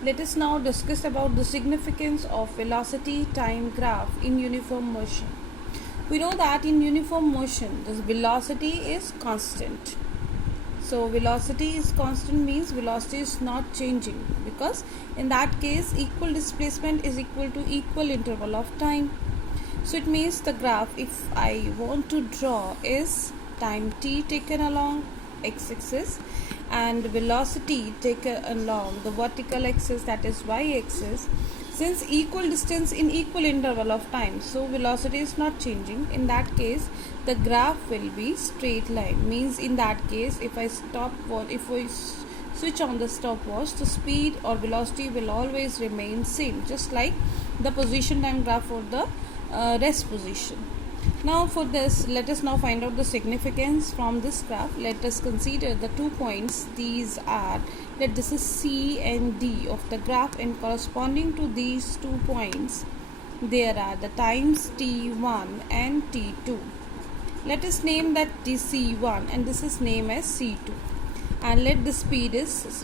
Let us now discuss about the significance of velocity time graph in uniform motion. We know that in uniform motion, the velocity is constant. So velocity is constant means velocity is not changing, because in that case equal displacement is equal to equal interval of time. So it means the graph, if I want to draw, is time t taken along x-axis and velocity taken along the vertical axis, that is y-axis. Since equal distance in equal interval of time, so velocity is not changing. In that case, the graph will be straight line. Means in that case, if I switch on the stopwatch, the speed or velocity will always remain same, just like the position time graph for the rest position. Now for this, let us now find out the significance from this graph. Let us consider the 2 points. These are, that this is C and D of the graph, and corresponding to these 2 points there are the times T1 and T2. Let us name that C1 and this is named as C2, and let the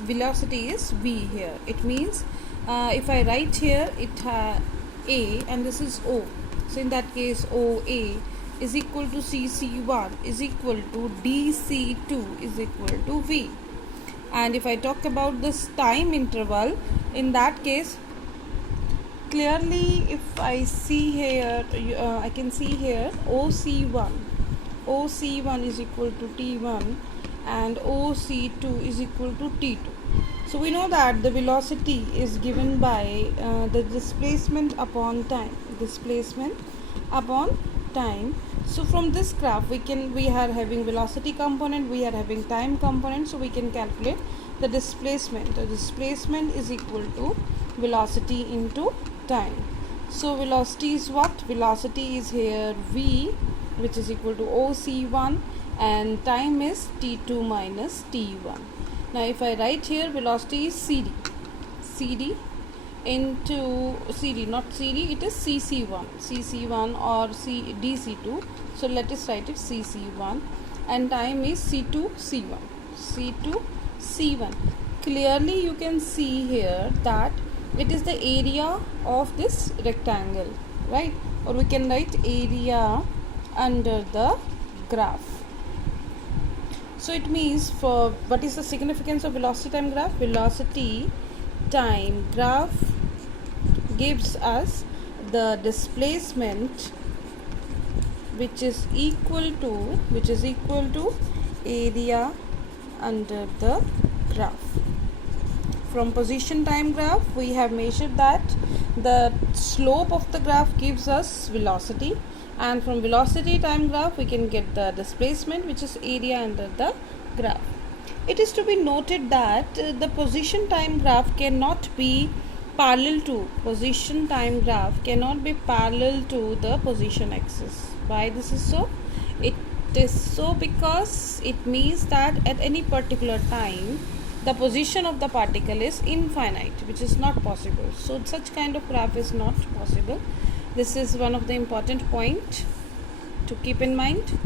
velocity is V here. It means if I write here it A and this is O. So in that case, OA is equal to CC1 is equal to DC2 is equal to V. And if I talk about this time interval, in that case, clearly if I see here, I can see here OC1 is equal to T1 and OC2 is equal to T2. So we know that the velocity is given by the displacement upon time. So from this graph we are having velocity component, we are having time component, so we can calculate the displacement. The displacement is equal to velocity into time. So velocity is what? Velocity is here V, which is equal to OC1, and time is T2 minus T1. Now if I write here, velocity is CD into CD, not CD, it is CC1 or DC2. So let us write it CC1, and time is C2C1. Clearly you can see here that it is the area of this rectangle, right? Or we can write area under the graph. So it means, for what is the significance of velocity time graph? Velocity time graph gives us the displacement which is equal to area under the graph. From position time graph, we have measured that the slope of the graph gives us velocity, and from velocity time graph we can get the displacement, which is area under the graph. It is to be noted that the position time graph cannot be parallel to the position axis. Why this is so? It is so because it means that at any particular time the position of the particle is infinite, which is not possible. So such kind of graph is not possible. This is one of the important point to keep in mind.